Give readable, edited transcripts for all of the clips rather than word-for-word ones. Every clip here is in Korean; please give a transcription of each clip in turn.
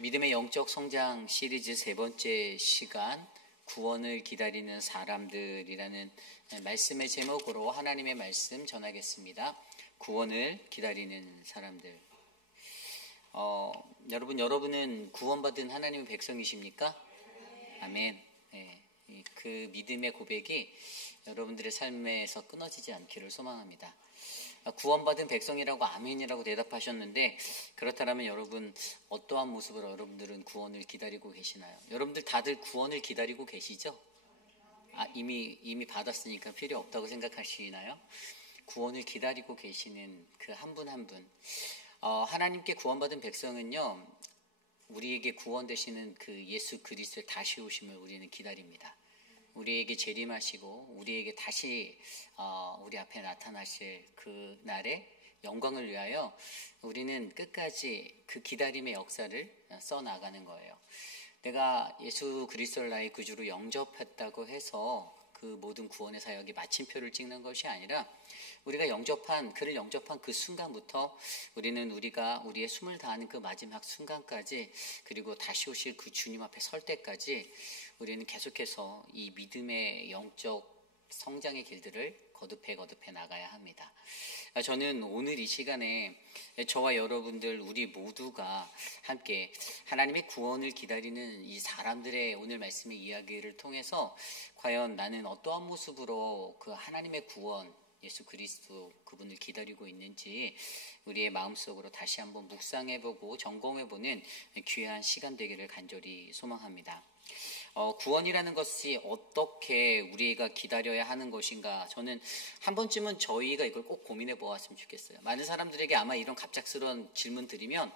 믿음의 영적 성장 시리즈 세 번째 시간, 구원을 기다리는 사람들이라는 말씀의 제목으로 하나님의 말씀 전하겠습니다. 구원을 기다리는 사람들. 여러분은 구원받은 하나님의 백성이십니까? 아멘. 네, 그 믿음의 고백이 여러분들의 삶에서 끊어지지 않기를 소망합니다. 구원받은 백성이라고 아멘이라고 대답하셨는데, 그렇다면 여러분 어떠한 모습으로 여러분들은 구원을 기다리고 계시나요? 여러분들 다들 구원을 기다리고 계시죠? 이미 받았으니까 필요 없다고 생각하시나요? 구원을 기다리고 계시는 그 한 분 한 분. 하나님께 구원받은 백성은요, 우리에게 구원 되시는 그 예수 그리스도의 다시 오심을 우리는 기다립니다. 우리에게 재림하시고 우리에게 다시 우리 앞에 나타나실 그 날의 영광을 위하여 우리는 끝까지 그 기다림의 역사를 써나가는 거예요. 내가 예수 그리스도를 나의 구주로 영접했다고 해서 그 모든 구원의 사역이 마침표를 찍는 것이 아니라 우리가 그를 영접한 그 순간부터 우리는 우리의 숨을 다하는 그 마지막 순간까지, 그리고 다시 오실 그 주님 앞에 설 때까지 우리는 계속해서 이 믿음의 영적 성장의 길들을 거듭해 나가야 합니다. 저는 오늘 이 시간에 저와 여러분들 우리 모두가 함께 하나님의 구원을 기다리는 이 사람들의 오늘 말씀의 이야기를 통해서 과연 나는 어떠한 모습으로 그 하나님의 구원, 예수 그리스도 그분을 기다리고 있는지 우리의 마음속으로 다시 한번 묵상해보고 점검해보는 귀한 시간 되기를 간절히 소망합니다. 구원이라는 것이 어떻게 우리가 기다려야 하는 것인가, 저는 한 번쯤은 저희가 이걸 꼭 고민해 보았으면 좋겠어요. 많은 사람들에게 아마 이런 갑작스러운 질문 드리면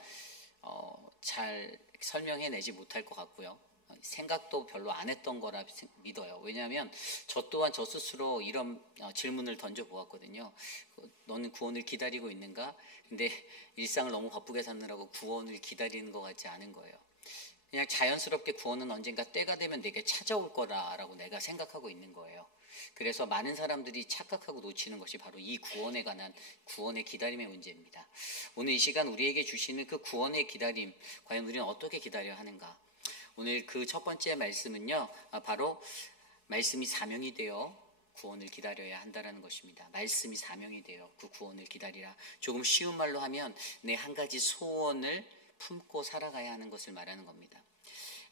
잘 설명해내지 못할 것 같고요. 생각도 별로 안 했던 거라 믿어요. 왜냐하면 저 또한 저 스스로 이런 질문을 던져보았거든요. 너는 구원을 기다리고 있는가? 근데 일상을 너무 바쁘게 사느라고 구원을 기다리는 것 같지 않은 거예요. 그냥 자연스럽게 구원은 언젠가 때가 되면 내게 찾아올 거라고 내가 생각하고 있는 거예요. 그래서 많은 사람들이 착각하고 놓치는 것이 바로 이 구원에 관한 구원의 기다림의 문제입니다. 오늘 이 시간 우리에게 주시는 그 구원의 기다림, 과연 우리는 어떻게 기다려야 하는가? 오늘 그 첫 번째 말씀은요, 바로 말씀이 사명이 되어 구원을 기다려야 한다는 것입니다. 말씀이 사명이 되어 그 구원을 기다리라. 조금 쉬운 말로 하면 내 한 가지 소원을 품고 살아가야 하는 것을 말하는 겁니다.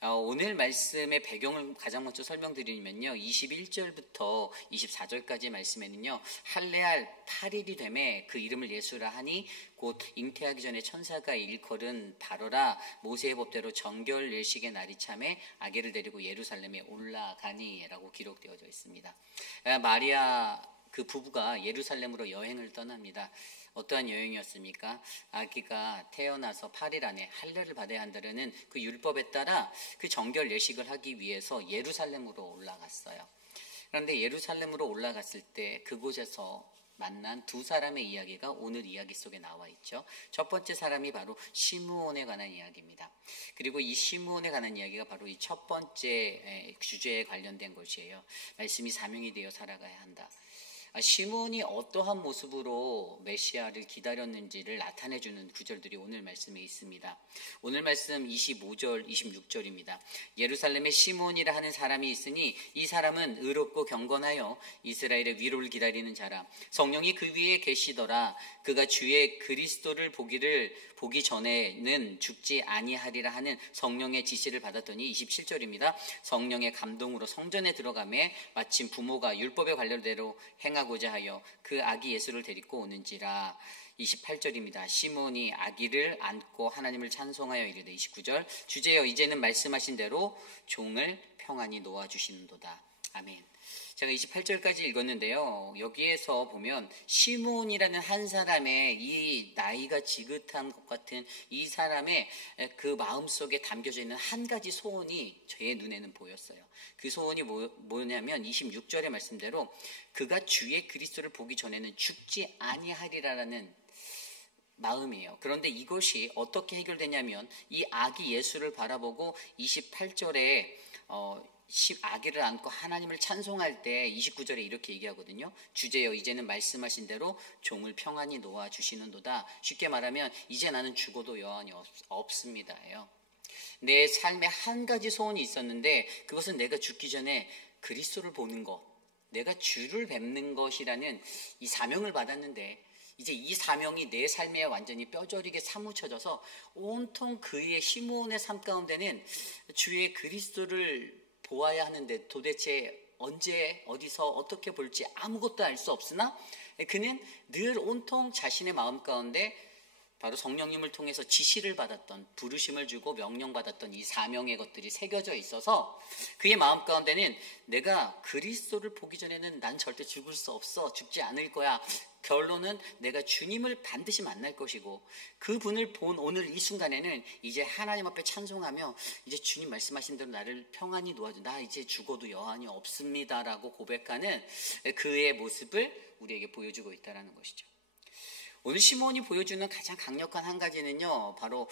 오늘 말씀의 배경을 가장 먼저 설명드리면요, 21절부터 24절까지 말씀에는요, 할례할 8일이 되매 그 이름을 예수라 하니 곧 잉태하기 전에 천사가 일컬은 바로라 모세의 법대로 정결 예식의 날이 참에 아기를 데리고 예루살렘에 올라가니라고 기록되어져 있습니다. 마리아 그 부부가 예루살렘으로 여행을 떠납니다. 어떠한 여행이었습니까? 아기가 태어나서 8일 안에 할례를 받아야 한다는 그 율법에 따라 그 정결 예식을 하기 위해서 예루살렘으로 올라갔어요. 그런데 예루살렘으로 올라갔을 때 그곳에서 만난 두 사람의 이야기가 오늘 이야기 속에 나와 있죠. 첫 번째 사람이 바로 시므온에 관한 이야기입니다. 그리고 이 시므온에 관한 이야기가 바로 이 첫 번째 주제에 관련된 것이에요. 말씀이 사명이 되어 살아가야 한다. 시므온이 어떠한 모습으로 메시아를 기다렸는지를 나타내주는 구절들이 오늘 말씀에 있습니다. 오늘 말씀 25절, 26절입니다. 예루살렘에 시므온이라 하는 사람이 있으니 이 사람은 의롭고 경건하여 이스라엘의 위로를 기다리는 자라. 성령이 그 위에 계시더라. 그가 주의 그리스도를 보기 전에는 죽지 아니하리라 하는 성령의 지시를 받았더니 27절입니다. 성령의 감동으로 성전에 들어가매 마침 부모가 율법의 관례대로 행하고자 하여 그 아기 예수를 데리고 오는지라. 28절입니다. 시몬이 아기를 안고 하나님을 찬송하여 이르되 29절 주제여 이제는 말씀하신 대로 종을 평안히 놓아주시는도다. 아멘. 제가 28절까지 읽었는데요, 여기에서 보면 시몬이라는 한 사람의 이 나이가 지긋한 것 같은 이 사람의 그 마음속에 담겨져 있는 한 가지 소원이 제 눈에는 보였어요. 그 소원이 뭐냐면 26절의 말씀대로 그가 주의 그리스도를 보기 전에는 죽지 아니하리라라는 마음이에요. 그런데 이것이 어떻게 해결되냐면 이 아기 예수를 바라보고 28절에 아기를 안고 하나님을 찬송할 때 29절에 이렇게 얘기하거든요. 주제여 이제는 말씀하신 대로 종을 평안히 놓아주시는도다. 쉽게 말하면 이제 나는 죽어도 여한이 없습니다예요. 내 삶에 한 가지 소원이 있었는데 그것은 내가 죽기 전에 그리스도를 보는 것, 내가 주를 뵙는 것이라는 이 사명을 받았는데 이제 이 사명이 내 삶에 완전히 뼈저리게 사무쳐져서 온통 그의 시므온의 삶 가운데는 주의 그리스도를 보아야 하는데 도대체 언제 어디서 어떻게 볼지 아무것도 알 수 없으나 그는 늘 온통 자신의 마음 가운데 바로 성령님을 통해서 지시를 받았던, 부르심을 주고 명령받았던 이 사명의 것들이 새겨져 있어서 그의 마음 가운데는 내가 그리스도를 보기 전에는 난 절대 죽을 수 없어, 죽지 않을 거야. 결론은 내가 주님을 반드시 만날 것이고 그분을 본 오늘 이 순간에는 이제 하나님 앞에 찬송하며 이제 주님 말씀하신 대로 나를 평안히 놓아줘, 나 이제 죽어도 여한이 없습니다라고 고백하는 그의 모습을 우리에게 보여주고 있다는 것이죠. 오늘 시몬이 보여주는 가장 강력한 한 가지는요, 바로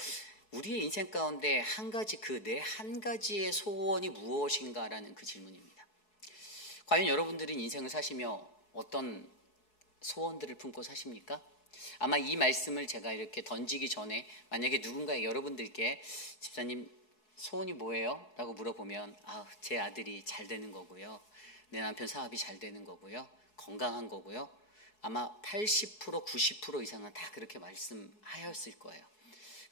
우리의 인생 가운데 한 가지, 그 내 한 가지의 소원이 무엇인가라는 그 질문입니다. 과연 여러분들은 인생을 사시며 어떤 소원들을 품고 사십니까? 아마 이 말씀을 제가 이렇게 던지기 전에 만약에 누군가 여러분들께 집사님 소원이 뭐예요? 라고 물어보면 제 아들이 잘 되는 거고요, 내 남편 사업이 잘 되는 거고요, 건강한 거고요, 아마 80% 90% 이상은 다 그렇게 말씀하였을 거예요.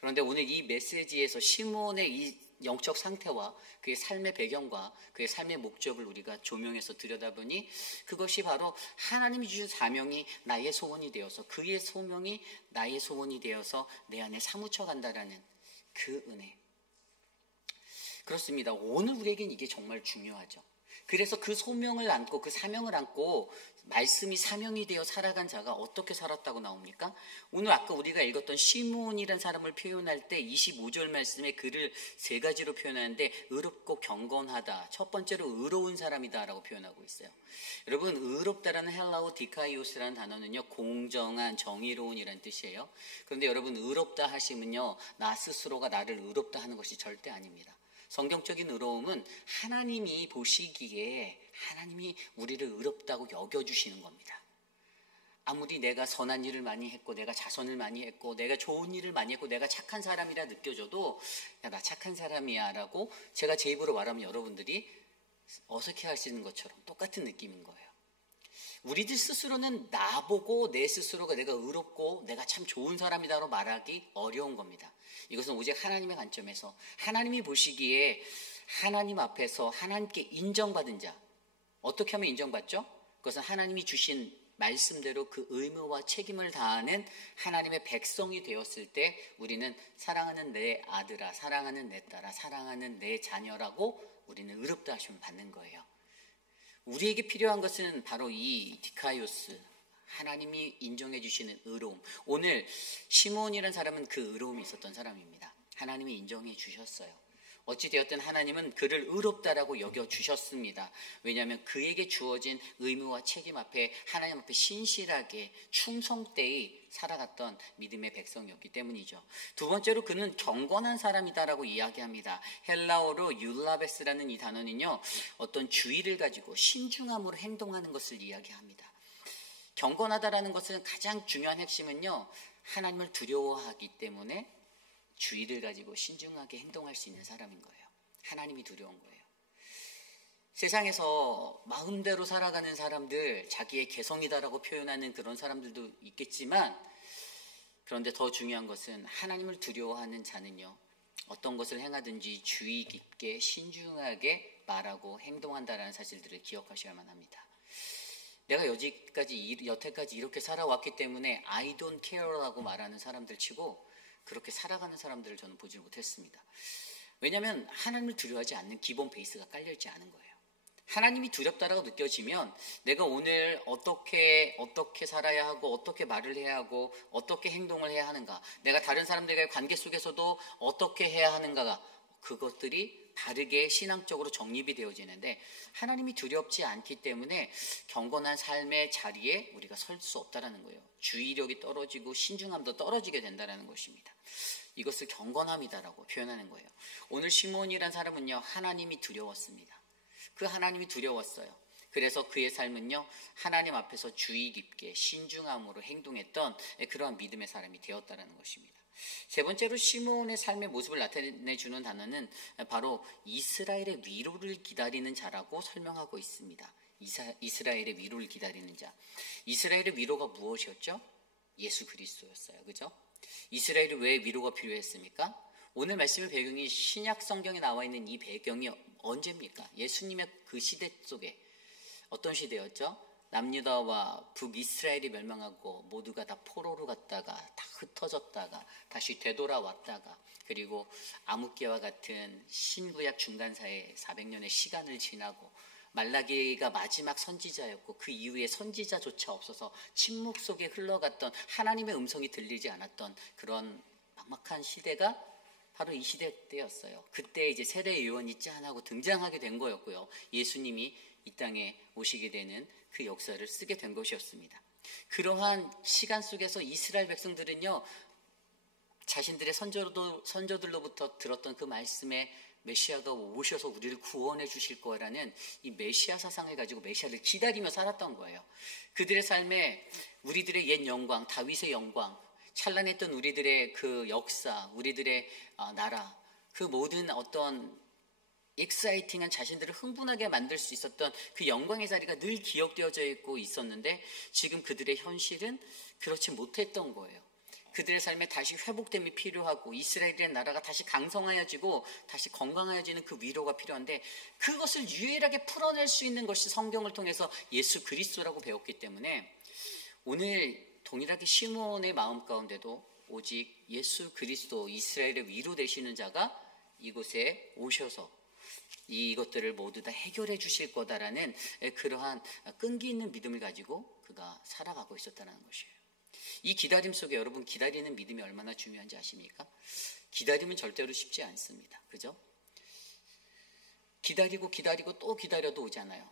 그런데 오늘 이 메시지에서 시몬의 이 영적 상태와 그의 삶의 배경과 그의 삶의 목적을 우리가 조명해서 들여다보니 그것이 바로 하나님이 주신 사명이 나의 소원이 되어서 그의 소명이 나의 소원이 되어서 내 안에 사무쳐 간다라는 그 은혜. 그렇습니다. 오늘 우리에겐 이게 정말 중요하죠. 그래서 그 소명을 안고 그 사명을 안고 말씀이 사명이 되어 살아간 자가 어떻게 살았다고 나옵니까? 오늘 아까 우리가 읽었던 시므온이라는 사람을 표현할 때 25절 말씀에 그를 세 가지로 표현하는데 의롭고 경건하다, 첫 번째로 의로운 사람이다라고 표현하고 있어요. 여러분, 의롭다라는 헬라어 디카이오스라는 단어는요, 공정한, 정의로운이라는 뜻이에요. 그런데 여러분, 의롭다 하시면요, 나 스스로가 나를 의롭다 하는 것이 절대 아닙니다. 성경적인 의로움은 하나님이 보시기에 하나님이 우리를 의롭다고 여겨주시는 겁니다. 아무리 내가 선한 일을 많이 했고 내가 자선을 많이 했고 내가 좋은 일을 많이 했고 내가 착한 사람이라 느껴져도 야, 나 착한 사람이야 라고 제가 제 입으로 말하면 여러분들이 어색해 하시는 것처럼 똑같은 느낌인 거예요. 우리들 스스로는 나보고 내 스스로가 내가 의롭고 내가 참 좋은 사람이다라고 말하기 어려운 겁니다. 이것은 오직 하나님의 관점에서 하나님이 보시기에 하나님 앞에서 하나님께 인정받은 자, 어떻게 하면 인정받죠? 그것은 하나님이 주신 말씀대로 그 의무와 책임을 다하는 하나님의 백성이 되었을 때 우리는 사랑하는 내 아들아, 사랑하는 내 딸아, 사랑하는 내 자녀라고 우리는 의롭다 하심을 받는 거예요. 우리에게 필요한 것은 바로 이 디카이오스, 하나님이 인정해 주시는 의로움. 오늘 시몬이라는 사람은 그 의로움이 있었던 사람입니다. 하나님이 인정해 주셨어요. 어찌되었든 하나님은 그를 의롭다라고 여겨주셨습니다. 왜냐하면 그에게 주어진 의무와 책임 앞에 하나님 앞에 신실하게 충성되이 살아갔던 믿음의 백성이었기 때문이죠. 두 번째로 그는 경건한 사람이다라고 이야기합니다. 헬라어로 율라베스라는 이 단어는요, 어떤 주의를 가지고 신중함으로 행동하는 것을 이야기합니다. 경건하다라는 것은 가장 중요한 핵심은요, 하나님을 두려워하기 때문에 주의를 가지고 신중하게 행동할 수 있는 사람인 거예요. 하나님이 두려운 거예요. 세상에서 마음대로 살아가는 사람들, 자기의 개성이다라고 표현하는 그런 사람들도 있겠지만, 그런데 더 중요한 것은 하나님을 두려워하는 자는요, 어떤 것을 행하든지 주의 깊게 신중하게 말하고 행동한다라는 사실들을 기억하셔야만 합니다. 내가 여태까지 이렇게 살아왔기 때문에 I don't care라고 말하는 사람들 치고 그렇게 살아가는 사람들을 저는 보지 못했습니다. 왜냐하면 하나님을 두려워하지 않는 기본 베이스가 깔려있지 않은 거예요. 하나님이 두렵다라고 느껴지면 내가 오늘 어떻게 살아야 하고 어떻게 말을 해야 하고 어떻게 행동을 해야 하는가, 내가 다른 사람들과의 관계 속에서도 어떻게 해야 하는가가, 그것들이 다르게 신앙적으로 정립이 되어지는데 하나님이 두렵지 않기 때문에 경건한 삶의 자리에 우리가 설 수 없다라는 거예요. 주의력이 떨어지고 신중함도 떨어지게 된다는 것입니다. 이것을 경건함이다라고 표현하는 거예요. 오늘 시몬이란 사람은요, 하나님이 두려웠습니다. 그 하나님이 두려웠어요. 그래서 그의 삶은요, 하나님 앞에서 주의 깊게 신중함으로 행동했던 그러한 믿음의 사람이 되었다는 것입니다. 세 번째로 시므온의 삶의 모습을 나타내주는 단어는 바로 이스라엘의 위로를 기다리는 자라고 설명하고 있습니다. 이스라엘의 위로를 기다리는 자. 이스라엘의 위로가 무엇이었죠? 예수 그리스도였어요. 그죠? 이스라엘이 왜 위로가 필요했습니까? 오늘 말씀의 배경이 신약 성경에 나와 있는 이 배경이 언제입니까? 예수님의 그 시대 속에 어떤 시대였죠? 남유다와 북이스라엘이 멸망하고 모두가 다 포로로 갔다가 다 흩어졌다가 다시 되돌아왔다가 그리고 암흑기와 같은 신구약 중간사에 400년의 시간을 지나고 말라기가 마지막 선지자였고 그 이후에 선지자조차 없어서 침묵 속에 흘러갔던 하나님의 음성이 들리지 않았던 그런 막막한 시대가 바로 이 시대 때였어요. 그때 이제 세례 요한이 짠하고 등장하게 된 거였고요. 예수님이 이 땅에 오시게 되는 그 역사를 쓰게 된 것이었습니다. 그러한 시간 속에서 이스라엘 백성들은요, 자신들의 선조들로부터 들었던 그 말씀에 메시아가 오셔서 우리를 구원해 주실 거라는 이 메시아 사상을 가지고 메시아를 기다리며 살았던 거예요. 그들의 삶에 우리들의 옛 영광, 다윗의 영광, 찬란했던 우리들의 그 역사, 우리들의 나라, 그 모든 어떤 엑사이팅한 자신들을 흥분하게 만들 수 있었던 그 영광의 자리가 늘 기억되어져 있고 있었는데 지금 그들의 현실은 그렇지 못했던 거예요. 그들의 삶에 다시 회복됨이 필요하고 이스라엘의 나라가 다시 강성하여지고 다시 건강하여지는 그 위로가 필요한데 그것을 유일하게 풀어낼 수 있는 것이 성경을 통해서 예수 그리스도라고 배웠기 때문에 오늘 동일하게 시므온의 마음 가운데도 오직 예수 그리스도 이스라엘의 위로 되시는 자가 이곳에 오셔서 이것들을 모두 다 해결해 주실 거다라는 그러한 끈기 있는 믿음을 가지고 그가 살아가고 있었다는 것이에요. 이 기다림 속에 여러분 기다리는 믿음이 얼마나 중요한지 아십니까? 기다림은 절대로 쉽지 않습니다. 그죠? 기다리고 또 기다려도 오잖아요.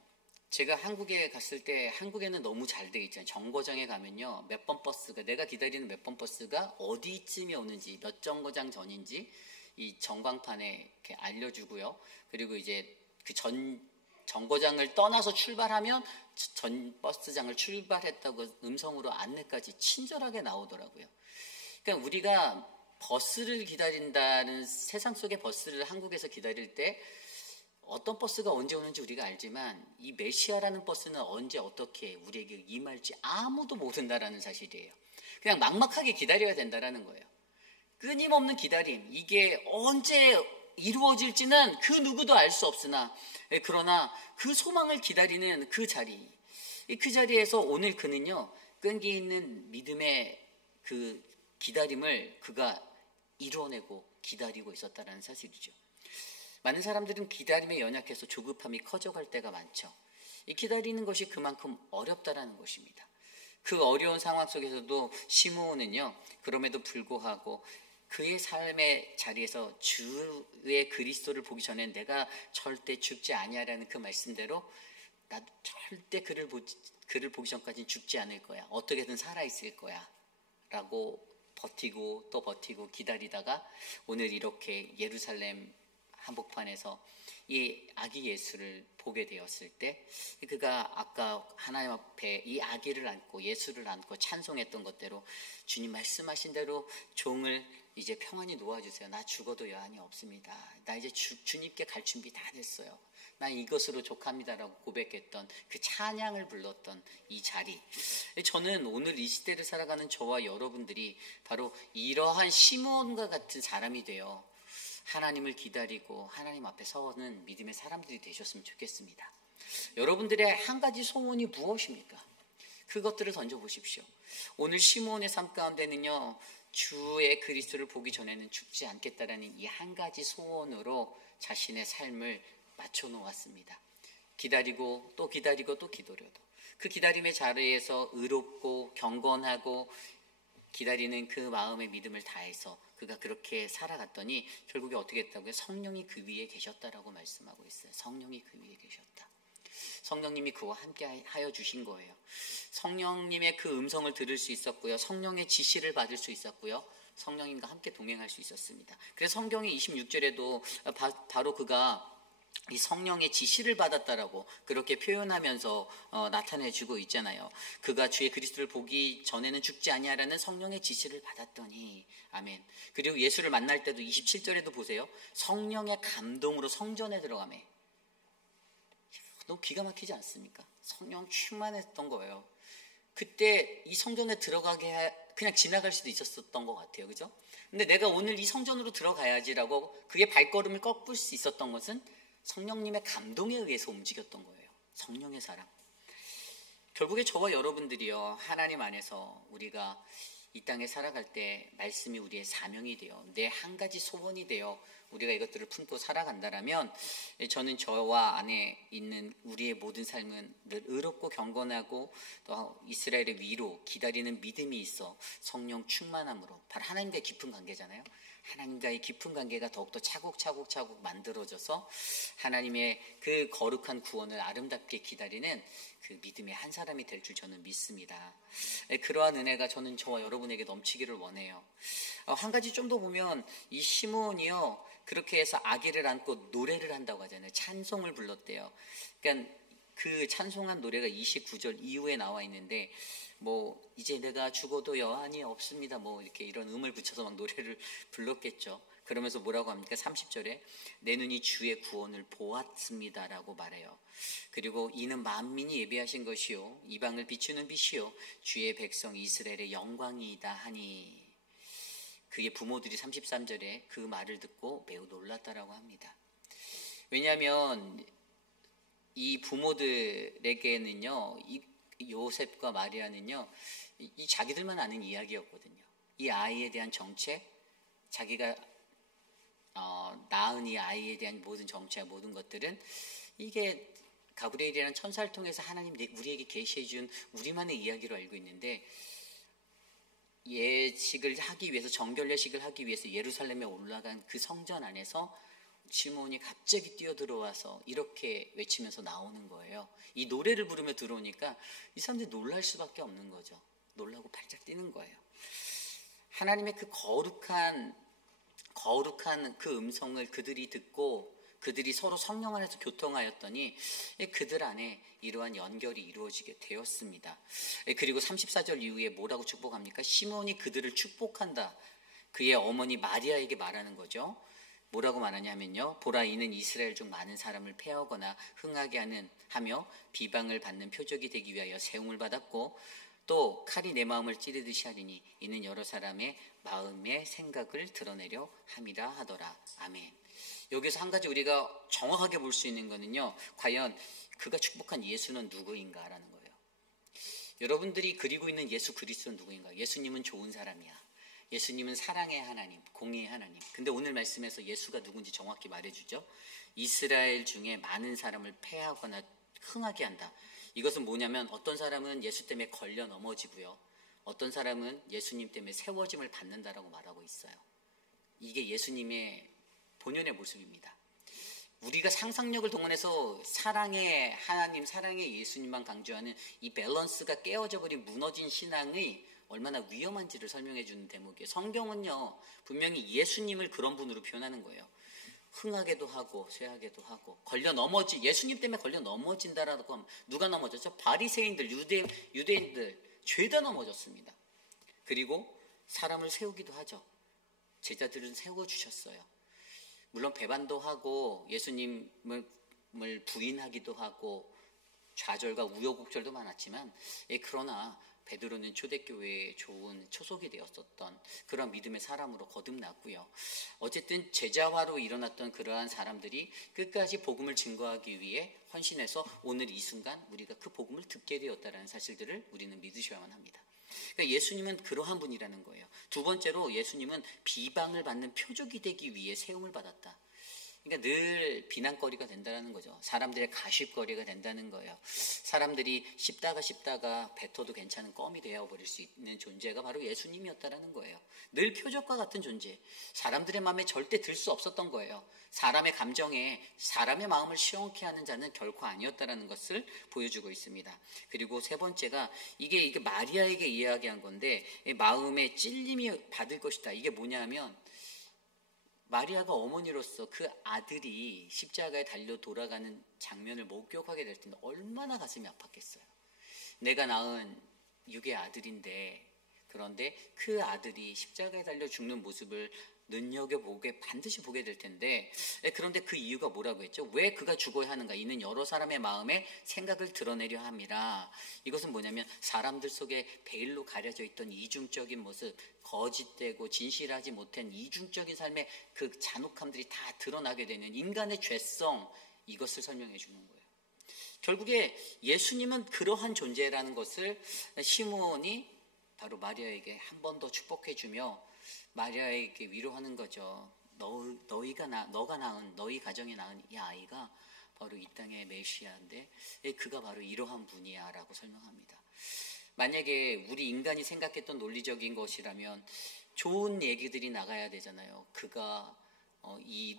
제가 한국에 갔을 때 한국에는 너무 잘 돼 있잖아요. 정거장에 가면요. 몇 번 버스가 내가 기다리는 몇 번 버스가 어디쯤에 오는지 몇 정거장 전인지 이 전광판에 이렇게 알려주고요. 그리고 이제 그 정거장을 떠나서 출발하면 전 버스장을 출발했다고 음성으로 안내까지 친절하게 나오더라고요. 그러니까 우리가 버스를 기다린다는 세상 속의 버스를 한국에서 기다릴 때 어떤 버스가 언제 오는지 우리가 알지만 이 메시아라는 버스는 언제 어떻게 우리에게 임할지 아무도 모른다라는 사실이에요. 그냥 막막하게 기다려야 된다라는 거예요. 끊임없는 기다림, 이게 언제 이루어질지는 그 누구도 알 수 없으나 그러나 그 소망을 기다리는 그 자리, 그 자리에서 오늘 그는요 끈기 있는 믿음의 그 기다림을 그가 이뤄내고 기다리고 있었다는 사실이죠. 많은 사람들은 기다림에 연약해서 조급함이 커져갈 때가 많죠. 이 기다리는 것이 그만큼 어렵다라는 것입니다. 그 어려운 상황 속에서도 시므온은요 그럼에도 불구하고 그의 삶의 자리에서 주의 그리스도를 보기 전에 내가 절대 죽지 아니하라는 그 말씀대로 나도 절대 그를 보기 전까지는 죽지 않을 거야. 어떻게든 살아있을 거야. 라고 버티고 또 버티고 기다리다가 오늘 이렇게 예루살렘 한복판에서 이 아기 예수를 보게 되었을 때 그가 아까 하나님 앞에 이 아기를 안고 예수를 안고 찬송했던 것대로 주님 말씀하신 대로 종을 이제 평안히 놓아주세요. 나 죽어도 여한이 없습니다. 나 이제 주님께 갈 준비 다 됐어요. 나 이것으로 족합니다라고 고백했던 그 찬양을 불렀던 이 자리, 저는 오늘 이 시대를 살아가는 저와 여러분들이 바로 이러한 시므온과 같은 사람이 되어 하나님을 기다리고 하나님 앞에 서는 믿음의 사람들이 되셨으면 좋겠습니다. 여러분들의 한 가지 소원이 무엇입니까? 그것들을 던져보십시오. 오늘 시므온의 삶 가운데는요 주의 그리스도를 보기 전에는 죽지 않겠다라는 이 한 가지 소원으로 자신의 삶을 맞춰 놓았습니다. 기다리고 또 기다리고 또 기다려도 그 기다림의 자리에서 의롭고 경건하고 기다리는 그 마음의 믿음을 다해서 그가 그렇게 살아갔더니 결국에 어떻게 했다고요? 성령이 그 위에 계셨다라고 말씀하고 있어요. 성령이 그 위에 계셨다. 성령님이 그와 함께 하여 주신 거예요. 성령님의 그 음성을 들을 수 있었고요. 성령의 지시를 받을 수 있었고요. 성령님과 함께 동행할 수 있었습니다. 그래서 성경의 26절에도 바로 그가 이 성령의 지시를 받았다라고 그렇게 표현하면서 나타내주고 있잖아요. 그가 주의 그리스도를 보기 전에는 죽지 아니하라는 성령의 지시를 받았더니 아멘. 그리고 예수를 만날 때도 27절에도 보세요. 성령의 감동으로 성전에 들어가매. 너무 기가 막히지 않습니까? 성령 충만했던 거예요. 그때 이 성전에 들어가게 그냥 지나갈 수도 있었던 것 같아요. 그죠? 근데 내가 오늘 이 성전으로 들어가야지라고 그게 발걸음을 꺾을 수 있었던 것은 성령님의 감동에 의해서 움직였던 거예요. 성령의 사랑. 결국에 저와 여러분들이요, 하나님 안에서 우리가 이 땅에 살아갈 때 말씀이 우리의 사명이 되어 내 한 가지 소원이 되어 우리가 이것들을 품고 살아간다라면 저는 저와 안에 있는 우리의 모든 삶은 늘 의롭고 경건하고 또 이스라엘의 위로 기다리는 믿음이 있어 성령 충만함으로 바로 하나님과의 깊은 관계잖아요. 하나님과의 깊은 관계가 더욱더 차곡차곡 만들어져서 하나님의 그 거룩한 구원을 아름답게 기다리는 그 믿음의 한 사람이 될 줄 저는 믿습니다. 그러한 은혜가 저는 저와 여러분에게 넘치기를 원해요. 한 가지 좀 더 보면 이 시므온이요, 그렇게 해서 아기를 안고 노래를 한다고 하잖아요. 찬송을 불렀대요. 그러니까 그 찬송한 노래가 29절 이후에 나와 있는데 뭐 이제 내가 죽어도 여한이 없습니다. 뭐 이렇게 이런 음을 붙여서 막 노래를 불렀겠죠. 그러면서 뭐라고 합니까? 30절에 내 눈이 주의 구원을 보았습니다라고 말해요. 그리고 이는 만민이 예배하신 것이요 이방을 비추는 빛이요 주의 백성 이스라엘의 영광이다 하니. 그의 부모들이 33절에 그 말을 듣고 매우 놀랐다라고 합니다. 왜냐하면 이 부모들에게는요, 이 요셉과 마리아는요, 이 자기들만 아는 이야기였거든요. 이 아이에 대한 정체, 자기가 낳은 이 아이에 대한 모든 정체, 모든 것들은 이게 가브리엘이라는 천사를 통해서 하나님 우리에게 계시해 준 우리만의 이야기로 알고 있는데, 예식을 하기 위해서, 정결 예식을 하기 위해서 예루살렘에 올라간 그 성전 안에서 시므온이 갑자기 뛰어들어와서 이렇게 외치면서 나오는 거예요. 이 노래를 부르며 들어오니까 이 사람들이 놀랄 수밖에 없는 거죠. 놀라고 발작 뛰는 거예요. 하나님의 그 거룩한 그 음성을 그들이 듣고 그들이 서로 성령 안에서 교통하였더니 그들 안에 이러한 연결이 이루어지게 되었습니다. 그리고 34절 이후에 뭐라고 축복합니까? 시므온이 그들을 축복한다. 그의 어머니 마리아에게 말하는 거죠. 뭐라고 말하냐면요, 보라 이는 이스라엘 중 많은 사람을 패하거나 흥하게 하며 비방을 받는 표적이 되기 위하여 세움을 받았고 또 칼이 내 마음을 찌르듯이 하리니 이는 여러 사람의 마음의 생각을 드러내려 함이라 하더라. 아멘. 여기서 한 가지 우리가 정확하게 볼 수 있는 거는요, 과연 그가 축복한 예수는 누구인가라는 거예요. 여러분들이 그리고 있는 예수 그리스도는 누구인가? 예수님은 좋은 사람이야. 예수님은 사랑의 하나님, 공의의 하나님. 근데 오늘 말씀에서 예수가 누군지 정확히 말해주죠. 이스라엘 중에 많은 사람을 패하거나 흥하게 한다. 이것은 뭐냐면 어떤 사람은 예수 때문에 걸려 넘어지고요, 어떤 사람은 예수님 때문에 세워짐을 받는다라고 말하고 있어요. 이게 예수님의 본연의 모습입니다. 우리가 상상력을 동원해서 사랑의 하나님, 사랑의 예수님만 강조하는 이 밸런스가 깨어져 버린 무너진 신앙의 얼마나 위험한지를 설명해 주는 대목이에요. 성경은요, 분명히 예수님을 그런 분으로 표현하는 거예요. 흥하게도 하고 쇠하게도 하고 예수님 때문에 걸려 넘어진다라고 하면 누가 넘어졌죠? 바리새인들, 유대인들 죄다 넘어졌습니다. 그리고 사람을 세우기도 하죠. 제자들은 세워주셨어요. 물론 배반도 하고 예수님을 부인하기도 하고 좌절과 우여곡절도 많았지만, 그러나 베드로는 초대교회에 좋은 초석이 되었었던 그런 믿음의 사람으로 거듭났고요. 어쨌든 제자화로 일어났던 그러한 사람들이 끝까지 복음을 증거하기 위해 헌신해서 오늘 이 순간 우리가 그 복음을 듣게 되었다는 사실들을 우리는 믿으셔야만 합니다. 그러니까 예수님은 그러한 분이라는 거예요. 두 번째로 예수님은 비방을 받는 표적이 되기 위해 세움을 받았다. 그러니까 늘 비난거리가 된다는 거죠. 사람들의 가십거리가 된다는 거예요. 사람들이 씹다가 뱉어도 괜찮은 껌이 되어버릴 수 있는 존재가 바로 예수님이었다는 거예요. 늘 표적과 같은 존재. 사람들의 마음에 절대 들 수 없었던 거예요. 사람의 감정에 사람의 마음을 시원케 하는 자는 결코 아니었다는 것을 보여주고 있습니다. 그리고 세 번째가 이게 마리아에게 이야기한 건데, 마음에 찔림이 받을 것이다. 이게 뭐냐면 마리아가 어머니로서 그 아들이 십자가에 달려 돌아가는 장면을 목격하게 될 때는 얼마나 가슴이 아팠겠어요. 내가 낳은 육의 아들인데, 그런데 그 아들이 십자가에 달려 죽는 모습을 눈여겨보게 반드시 보게 될 텐데, 그런데 그 이유가 뭐라고 했죠? 왜 그가 죽어야 하는가? 이는 여러 사람의 마음에 생각을 드러내려 함이라. 이것은 뭐냐면 사람들 속에 베일로 가려져 있던 이중적인 모습, 거짓되고 진실하지 못한 이중적인 삶의 그 잔혹함들이 다 드러나게 되는 인간의 죄성, 이것을 설명해 주는 거예요. 결국에 예수님은 그러한 존재라는 것을 시므온이 바로 마리아에게 한 번 더 축복해 주며 마리아에게 위로하는 거죠. 너가 낳은, 너희 가정에 낳은 이 아이가 바로 이 땅의 메시아인데 그가 바로 이러한 분이야 라고 설명합니다. 만약에 우리 인간이 생각했던 논리적인 것이라면 좋은 얘기들이 나가야 되잖아요. 그가 이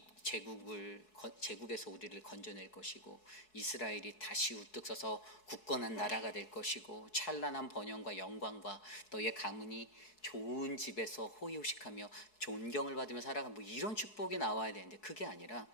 제국에서 우리를 건져낼 것이고, 이스라엘이 다시 우뚝 서서 굳건한 나라가 될 것이고, 찬란한 번영과 영광과 너의 가문이 좋은 집에서 호의호식하며 존경을 받으며 살아가, 뭐 이런 축복이 나와야 되는데 그게 아니라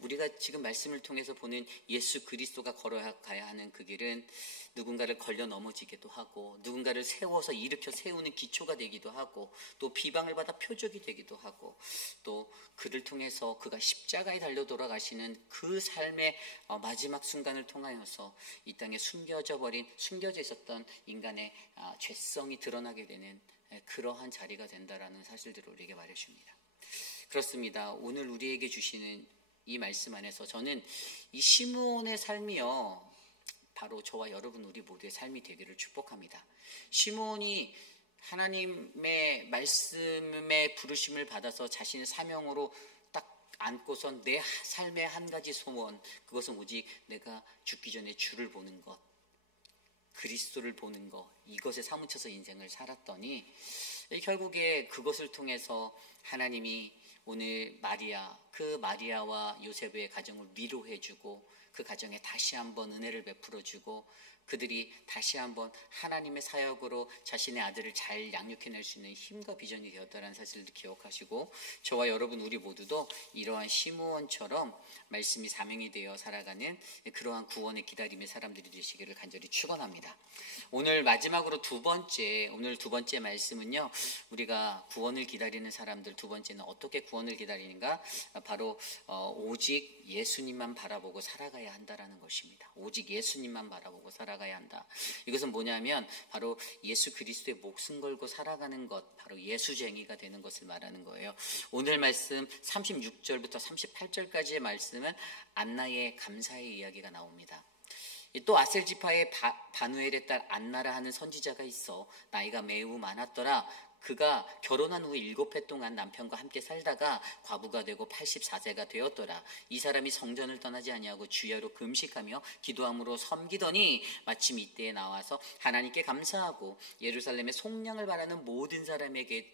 우리가 지금 말씀을 통해서 보는 예수 그리스도가 걸어가야 하는 그 길은 누군가를 걸려 넘어지기도 하고, 누군가를 세워서 일으켜 세우는 기초가 되기도 하고, 또 비방을 받아 표적이 되기도 하고, 또 그를 통해서 그가 십자가에 달려 돌아가시는 그 삶의 마지막 순간을 통하여서 이 땅에 숨겨져 있었던 인간의 죄성이 드러나게 되는 그러한 자리가 된다라는 사실들을 우리에게 말해줍니다. 그렇습니다. 오늘 우리에게 주시는 이 말씀 안에서 저는 이 시므온의 삶이요, 바로 저와 여러분 우리 모두의 삶이 되기를 축복합니다. 시므온이 하나님의 말씀의 부르심을 받아서 자신의 사명으로 딱 안고선 내 삶의 한 가지 소원, 그것은 오직 내가 죽기 전에 주를 보는 것, 그리스도를 보는 것, 이것에 사무쳐서 인생을 살았더니 결국에 그것을 통해서 하나님이 오늘 그 마리아와 요셉의 가정을 위로해주고, 그 가정에 다시 한번 은혜를 베풀어주고, 그들이 다시 한번 하나님의 사역으로 자신의 아들을 잘 양육해낼 수 있는 힘과 비전이 되었다는 사실을 기억하시고, 저와 여러분 우리 모두도 이러한 시므온처럼 말씀이 사명이 되어 살아가는 그러한 구원의 기다림의 사람들이 되시기를 간절히 축원합니다. 오늘 마지막으로 두 번째 말씀은요, 우리가 구원을 기다리는 사람들, 두 번째는 어떻게 구원을 기다리는가? 바로 오직 예수님만 바라보고 살아가야 한다라는 것입니다. 오직 예수님만 바라보고 살아가야 한다. 이것은 뭐냐면 바로 예수 그리스도의 목숨 걸고 살아가는 것, 바로 예수쟁이가 되는 것을 말하는 거예요. 오늘 말씀 36절부터 38절까지의 말씀은 안나의 감사의 이야기가 나옵니다. 또 아셀 지파의 바누엘의 딸 안나라 하는 선지자가 있어 나이가 매우 많았더라. 그가 결혼한 후 7해 동안 남편과 함께 살다가 과부가 되고 84세가 되었더라. 이 사람이 성전을 떠나지 아니하고 주야로 금식하며 기도함으로 섬기더니 마침 이때에 나와서 하나님께 감사하고 예루살렘의 속량을 바라는 모든 사람에게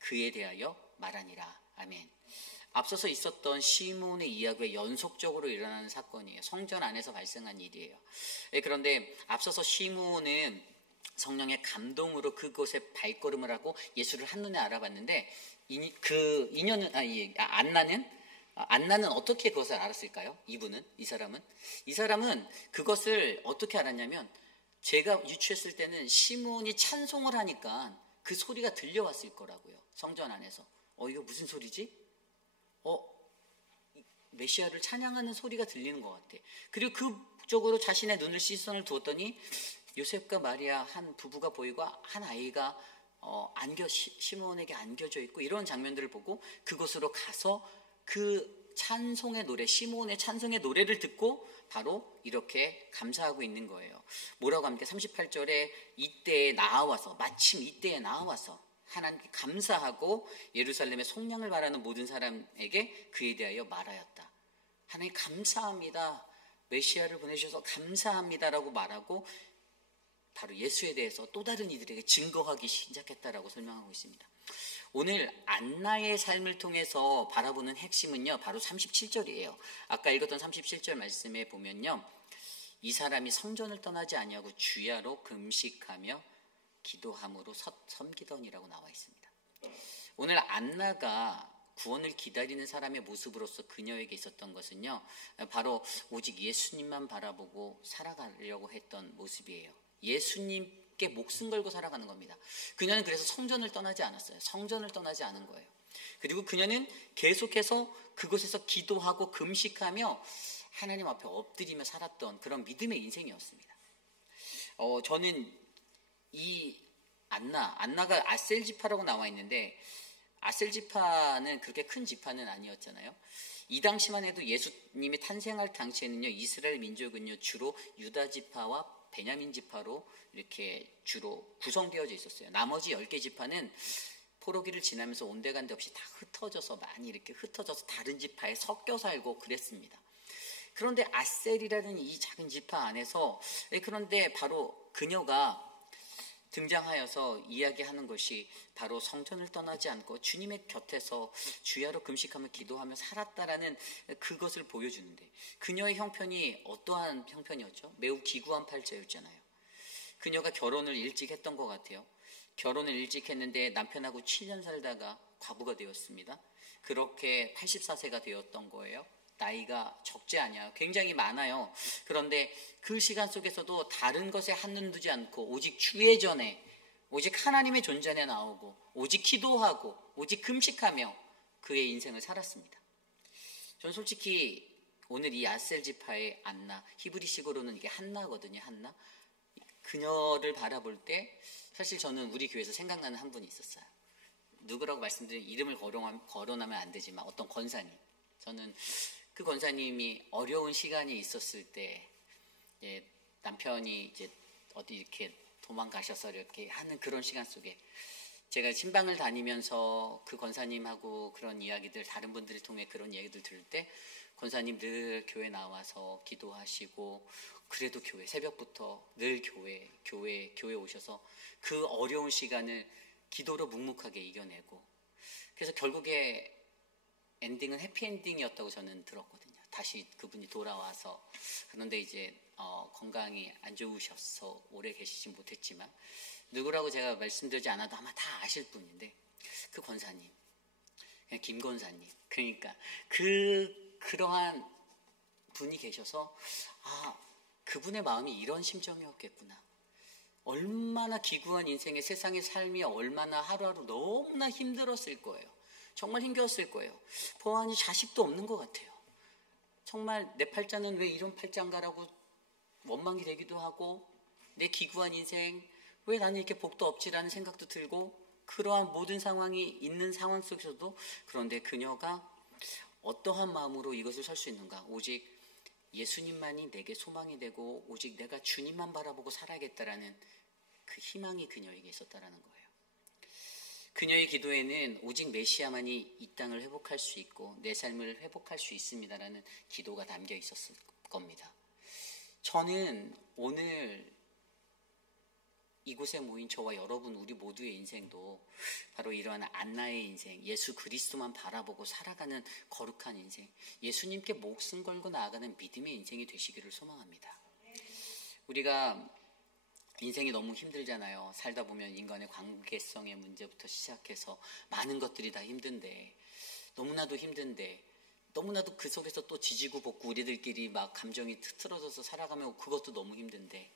그에 대하여 말하니라. 아멘. 앞서서 있었던 시므온의 이야기에 연속적으로 일어나는 사건이에요. 성전 안에서 발생한 일이에요. 그런데 앞서서 시므온은 성령의 감동으로 그곳에 발걸음을 하고 예수를 한눈에 알아봤는데, 안나는 어떻게 그것을 알았을까요? 이 사람은 그것을 어떻게 알았냐면, 제가 유추했을 때는 시므온이 찬송을 하니까 그 소리가 들려왔을 거라고요. 성전 안에서. 이거 무슨 소리지? 메시아를 찬양하는 소리가 들리는 것 같아. 그리고 그쪽으로 자신의 눈을 시선을 두었더니 요셉과 마리아 한 부부가 보이고 한 아이가 시므온에게 안겨져 있고, 이런 장면들을 보고 그곳으로 가서 그 찬송의 노래, 시므온의 찬송의 노래를 듣고 바로 이렇게 감사하고 있는 거예요. 뭐라고 합니까? 38절에 마침 이때에 나와서 하나님께 감사하고 예루살렘의 속량을 바라는 모든 사람에게 그에 대하여 말하였다. 하나님 감사합니다. 메시아를 보내주셔서 감사합니다라고 말하고 바로 예수에 대해서 또 다른 이들에게 증거하기 시작했다라고 설명하고 있습니다. 오늘 안나의 삶을 통해서 바라보는 핵심은요, 바로 37절이에요. 아까 읽었던 37절 말씀에 보면요, 이 사람이 성전을 떠나지 아니하고 주야로 금식하며 기도함으로 섬기더니라고 나와 있습니다. 오늘 안나가 구원을 기다리는 사람의 모습으로서 그녀에게 있었던 것은요, 바로 오직 예수님만 바라보고 살아가려고 했던 모습이에요. 예수님께 목숨 걸고 살아가는 겁니다. 그녀는 그래서 성전을 떠나지 않았어요. 성전을 떠나지 않은 거예요. 그리고 그녀는 계속해서 그곳에서 기도하고 금식하며 하나님 앞에 엎드리며 살았던 그런 믿음의 인생이었습니다. 저는 이 안나가 아셀 지파라고 나와 있는데, 아셀 지파는 그렇게 큰 지파는 아니었잖아요. 이 당시만 해도 예수님이 탄생할 당시에는요, 이스라엘 민족은요 주로 유다 지파와 베냐민 지파로 이렇게 주로 구성되어져 있었어요. 나머지 10개 지파는 포로기를 지나면서 온데간데 없이 다 흩어져서 많이 이렇게 흩어져서 다른 지파에 섞여 살고 그랬습니다. 그런데 아셀이라는 이 작은 지파 안에서, 그런데 바로 그녀가 등장하여서 이야기하는 것이 바로 성전을 떠나지 않고 주님의 곁에서 주야로 금식하며 기도하며 살았다라는 그것을 보여주는데, 그녀의 형편이 어떠한 형편이었죠? 매우 기구한 팔자였잖아요. 그녀가 결혼을 일찍 했던 것 같아요. 결혼을 일찍 했는데 남편하고 7년 살다가 과부가 되었습니다. 그렇게 84세가 되었던 거예요. 나이가 적지 않아요. 굉장히 많아요. 그런데 그 시간 속에서도 다른 것에 한눈 두지 않고 오직 주의 전에, 오직 하나님의 존전에 나오고 오직 기도하고 오직 금식하며 그의 인생을 살았습니다. 저는 솔직히 오늘 이 아셀 지파의 안나, 히브리식으로는 이게 한나거든요. 한나. 그녀를 바라볼 때 사실 저는 우리 교회에서 생각나는 한 분이 있었어요. 누구라고 말씀드리면 이름을 거론하면 안 되지만 어떤 권사님. 저는 그 권사님이 어려운 시간이 있었을 때, 남편이 이제 어디 이렇게 도망가셔서 이렇게 하는 그런 시간 속에 제가 신방을 다니면서 그 권사님하고 그런 이야기들, 다른 분들을 통해 그런 이야기들 들을 때 권사님 늘 교회 나와서 기도하시고, 그래도 교회 새벽부터 늘 교회 오셔서 그 어려운 시간을 기도로 묵묵하게 이겨내고, 그래서 결국에 엔딩은 해피엔딩이었다고 저는 들었거든요. 다시 그분이 돌아와서. 그런데 이제 건강이 안 좋으셔서 오래 계시진 못했지만, 누구라고 제가 말씀드리지 않아도 아마 다 아실 분인데, 그 권사님, 그냥 김 권사님. 그러니까 그러한 분이 계셔서 그분의 마음이 이런 심정이었겠구나. 얼마나 기구한 인생의 세상의 삶이 얼마나 하루하루 너무나 힘들었을 거예요. 정말 힘겨웠을 거예요. 보아하니 자식도 없는 것 같아요. 정말 내 팔자는 왜 이런 팔자인가라고 원망이 되기도 하고, 내 기구한 인생, 왜 나는 이렇게 복도 없지라는 생각도 들고, 그러한 모든 상황이 있는 상황 속에서도, 그런데 그녀가 어떠한 마음으로 이것을 설 수 있는가? 오직 예수님만이 내게 소망이 되고 오직 내가 주님만 바라보고 살아야겠다라는 그 희망이 그녀에게 있었다라는 거예요. 그녀의 기도에는 오직 메시아만이 이 땅을 회복할 수 있고 내 삶을 회복할 수 있습니다라는 기도가 담겨 있었을 겁니다. 저는 오늘 이곳에 모인 저와 여러분, 우리 모두의 인생도 바로 이러한 안나의 인생, 예수 그리스도만 바라보고 살아가는 거룩한 인생, 예수님께 목숨 걸고 나아가는 믿음의 인생이 되시기를 소망합니다. 우리가 인생이 너무 힘들잖아요. 살다 보면 인간의 관계성의 문제부터 시작해서 많은 것들이 다 힘든데, 너무나도 힘든데, 너무나도 그 속에서 또 지지고 볶고 우리들끼리 막 감정이 틀어져서 살아가면 그것도 너무 힘든데,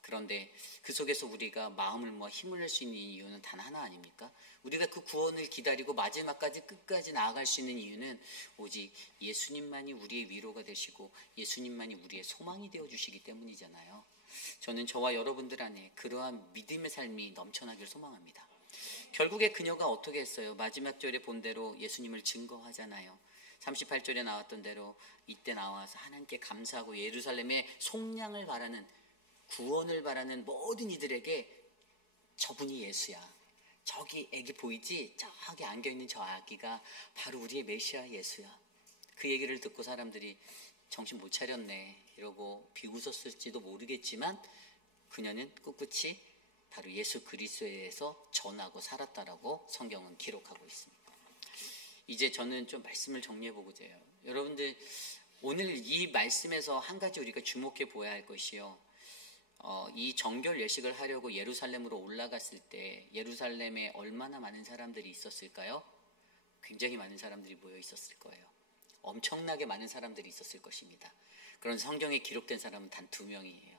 그런데 그 속에서 우리가 마음을 모아 힘을 낼 수 있는 이유는 단 하나 아닙니까? 우리가 그 구원을 기다리고 마지막까지 끝까지 나아갈 수 있는 이유는 오직 예수님만이 우리의 위로가 되시고 예수님만이 우리의 소망이 되어주시기 때문이잖아요. 저는 저와 여러분들 안에 그러한 믿음의 삶이 넘쳐나길 소망합니다. 결국에 그녀가 어떻게 했어요? 마지막 절에 본 대로 예수님을 증거하잖아요. 38절에 나왔던 대로 이때 나와서 하나님께 감사하고 예루살렘의 속량을 바라는, 구원을 바라는 모든 이들에게 저분이 예수야. 저기 애기 보이지? 저기 안겨있는 저 아기가 바로 우리의 메시아 예수야. 그 얘기를 듣고 사람들이 정신 못 차렸네 이러고 비웃었을지도 모르겠지만, 그녀는 꿋꿋이 바로 예수 그리스도에 대해서 전하고 살았다라고 성경은 기록하고 있습니다. 이제 저는 좀 말씀을 정리해보고자 해요. 여러분들, 오늘 이 말씀에서 한 가지 우리가 주목해 보아야 할 것이요, 이 정결 예식을 하려고 예루살렘으로 올라갔을 때 예루살렘에 얼마나 많은 사람들이 있었을까요? 굉장히 많은 사람들이 모여 있었을 거예요. 엄청나게 많은 사람들이 있었을 것입니다. 그런 성경에 기록된 사람은 단 2명이에요.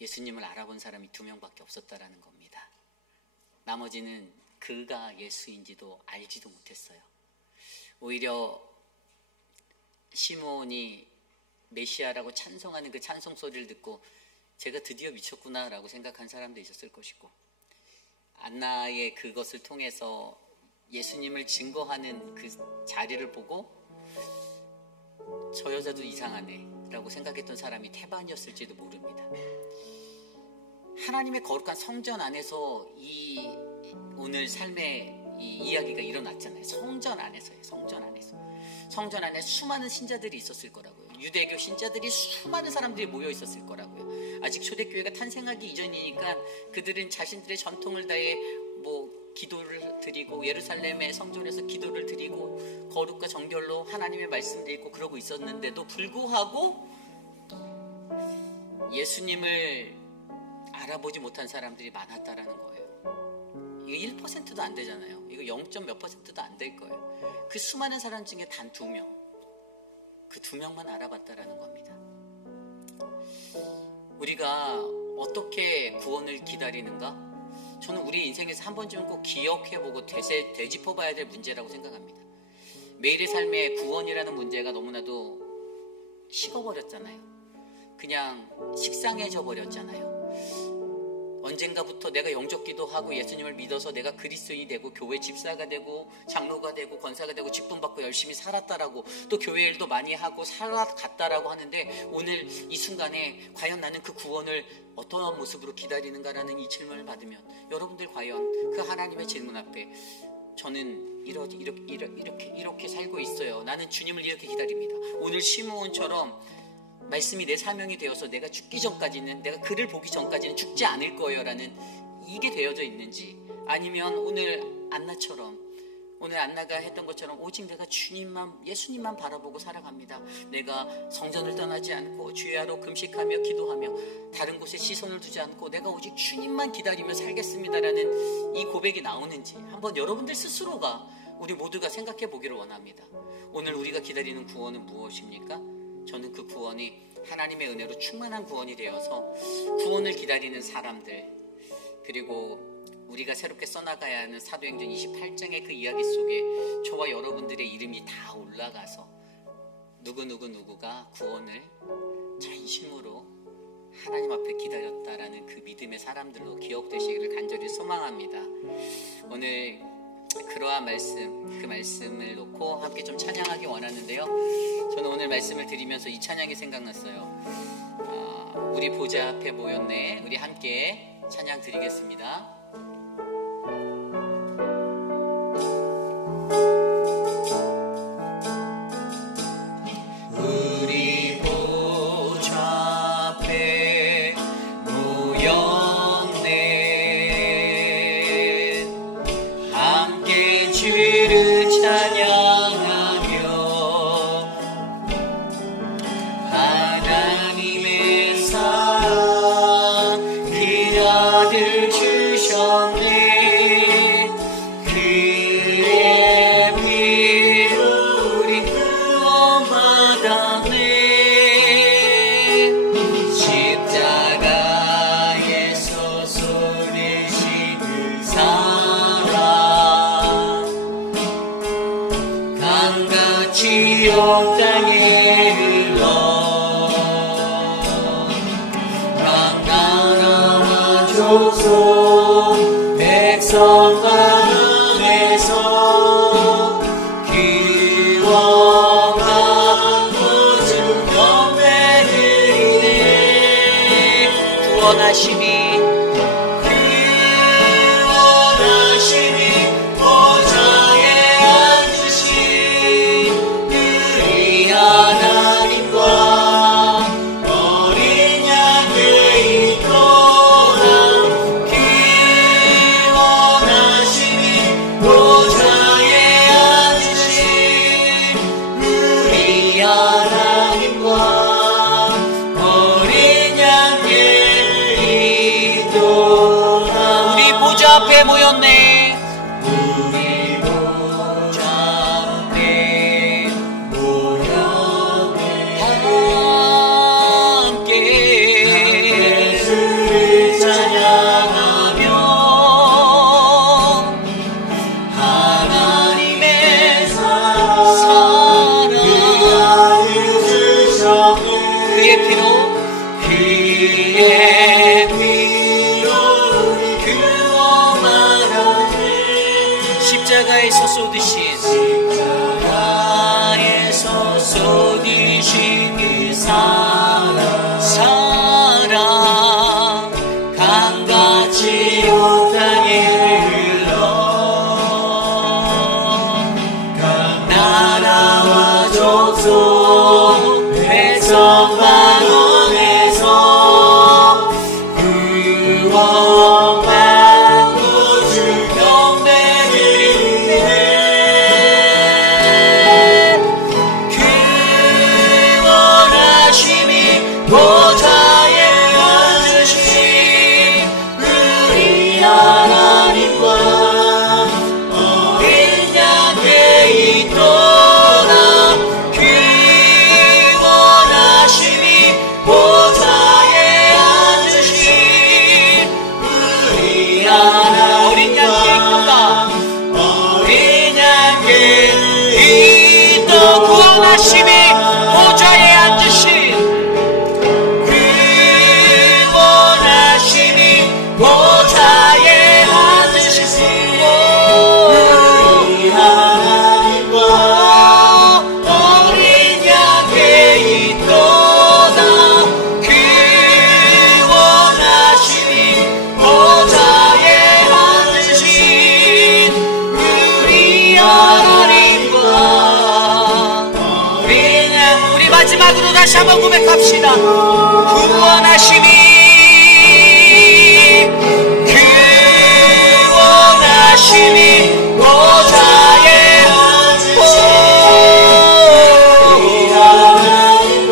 예수님을 알아본 사람이 2명밖에 없었다라는 겁니다. 나머지는 그가 예수인지도 알지도 못했어요. 오히려 시몬이 메시아라고 찬송하는 그 찬송 소리를 듣고 제가 드디어 미쳤구나라고 생각한 사람도 있었을 것이고, 안나의 그것을 통해서 예수님을 증거하는 그 자리를 보고 저 여자도 이상하네 라고 생각했던 사람이 태반이었을지도 모릅니다. 하나님의 거룩한 성전 안에서 이 오늘 삶의 이 이야기가 일어났잖아요. 성전 안에서요. 성전 안에서. 성전 안에 수많은 신자들이 있었을 거라고요. 유대교 신자들이 수많은 사람들이 모여 있었을 거라고요. 아직 초대교회가 탄생하기 이전이니까 그들은 자신들의 전통을 다해 기도를 드리고 예루살렘의 성전에서 기도를 드리고 거룩과 정결로 하나님의 말씀을 읽고 그러고 있었는데도 불구하고 예수님을 알아보지 못한 사람들이 많았다라는 거예요. 이거 1%도 안 되잖아요. 이거 0.몇 %도 안 될 거예요. 그 수많은 사람 중에 단 2명, 그 2명만 알아봤다라는 겁니다. 우리가 어떻게 구원을 기다리는가? 저는 우리 인생에서 한 번쯤은 꼭 기억해보고 되짚어봐야 될 문제라고 생각합니다. 매일의 삶에 구원이라는 문제가 너무나도 식어버렸잖아요. 그냥 식상해져 버렸잖아요. 언젠가부터 내가 영적 기도하고 예수님을 믿어서 내가 그리스도인이 되고 교회 집사가 되고 장로가 되고 권사가 되고 직분 받고 열심히 살았다라고 또 교회 일도 많이 하고 살아갔다라고 하는데, 오늘 이 순간에 과연 나는 그 구원을 어떤 모습으로 기다리는가라는 이 질문을 받으면 여러분들 과연 그 하나님의 질문 앞에 저는 이렇게 살고 있어요. 나는 주님을 이렇게 기다립니다. 오늘 시므온처럼 말씀이 내 사명이 되어서 내가 죽기 전까지는, 내가 그를 보기 전까지는 죽지 않을 거예요 라는 이게 되어져 있는지, 아니면 오늘 안나가 했던 것처럼 오직 내가 예수님만 바라보고 살아갑니다. 내가 성전을 떠나지 않고 주야로 금식하며 기도하며 다른 곳에 시선을 두지 않고 내가 오직 주님만 기다리며 살겠습니다라는 이 고백이 나오는지 한번 여러분들 스스로가, 우리 모두가 생각해 보기를 원합니다. 오늘 우리가 기다리는 구원은 무엇입니까? 저는 그 구원이 하나님의 은혜로 충만한 구원이 되어서 구원을 기다리는 사람들, 그리고 우리가 새롭게 써나가야 하는 사도행전 28장의 그 이야기 속에 저와 여러분들의 이름이 다 올라가서 누구가 구원을 진심으로 하나님 앞에 기다렸다라는 그 믿음의 사람들로 기억되시기를 간절히 소망합니다. 오늘 그러한 말씀, 그 말씀을 놓고 함께 좀 찬양하기 원하는데요. 저는 오늘 말씀을 드리면서 이 찬양이 생각났어요. 우리 보좌 앞에 모였네. 우리 함께 찬양 드리겠습니다. 우리 보좌 앞에 모였네. 함께 주를 찬양하며 하나님의 사랑 그 아들 주셨네. 그의 피로 우리 구원받았네. 십자가에서 쏟으신 그 사랑 강같이 온 땅에 흘러 각 나라와 족속 백성 마음에서 기원하고 주 경배드리네. 구원하심이 보좌에 앉으신 우리 하나님과 어린 양의 있도다. 구원하심이 보좌에 앉으신 우리 하나님과 어린 양의 있도다. 우리 보좌 앞에 모였네. 우리 보좌 쏟으신 십자가에서 쏟으신 그 사랑 강같이 온 땅에 흘러 나라와 족속 백성 만원에서 구원받고 주 경배드리네. 그 원하심이 보좌에 앉으신 우리 하나님과 어린 양께 있도다. 그 원하심이 보좌에 앉으신 우리 하나님과 어린 양께 있도다. 어린 양께 있도 그 원하심이 보좌에 앉으신 그 원하심이 보좌에 앉으신 우리 하나님과 어린 양께 있도다. 그 원하심이 보좌에 앉으신 우리 하나님과 우리 마지막으로 다시 한번 고백합시다. 그 원하심이 그 원하심이 보좌에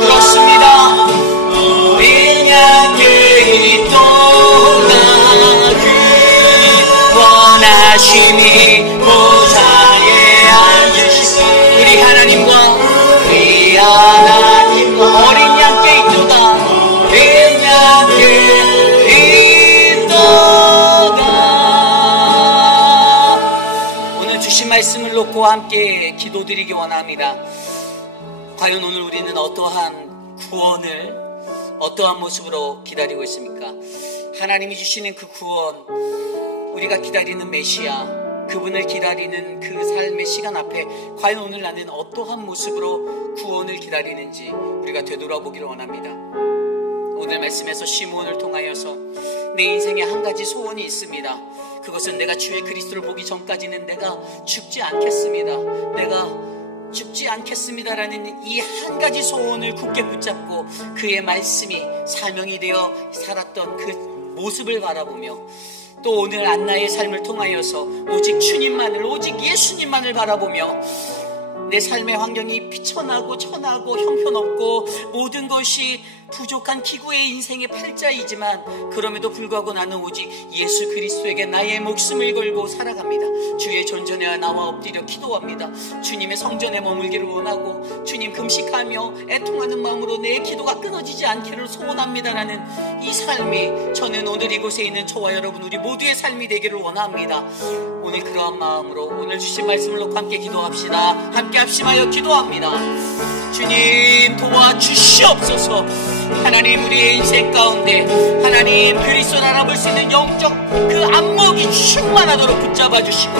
그렇습니다. 어린 양께 있도다. 그 원하심이 보좌에 앉으신 우리 하나님과 어린 양께 있도다. 어린 양께 있도다. 오늘 주신 말씀을 놓고 함께 기도드리기 원합니다. 과연 오늘 우리는 어떠한 구원을 어떠한 모습으로 기다리고 있습니까? 하나님이 주시는 그 구원, 우리가 기다리는 메시아, 그분을 기다리는 그 삶의 시간 앞에 과연 오늘 나는 어떠한 모습으로 구원을 기다리는지 우리가 되돌아보기를 원합니다. 오늘 말씀에서 시므온을 통하여서 내 인생에 한 가지 소원이 있습니다. 그것은 내가 주의 그리스도를 보기 전까지는 내가 죽지 않겠습니다. 내가 죽지 않겠습니다라는 이 한 가지 소원을 굳게 붙잡고 그의 말씀이 사명이 되어 살았던 그 모습을 바라보며 또 오늘 안나의 삶을 통하여서 오직 주님만을, 오직 예수님만을 바라보며 내 삶의 환경이 비천하고 천하고 형편없고 모든 것이 부족한 기구의 인생의 팔자이지만 그럼에도 불구하고 나는 오직 예수 그리스도에게 나의 목숨을 걸고 살아갑니다. 주의 전전에 나와 엎드려 기도합니다. 주님의 성전에 머물기를 원하고 주님 금식하며 애통하는 마음으로 내 기도가 끊어지지 않기를 소원합니다라는 이 삶이 저는 오늘 이곳에 있는 저와 여러분 우리 모두의 삶이 되기를 원합니다. 오늘 그러한 마음으로 오늘 주신 말씀을 놓고 함께 기도합시다. 함께 합심하여 기도합니다. 주님 도와주시옵소서. 하나님 우리의 인생 가운데 하나님 그리스도를 알아볼 수 있는 영적 그 안목이 충만하도록 붙잡아 주시고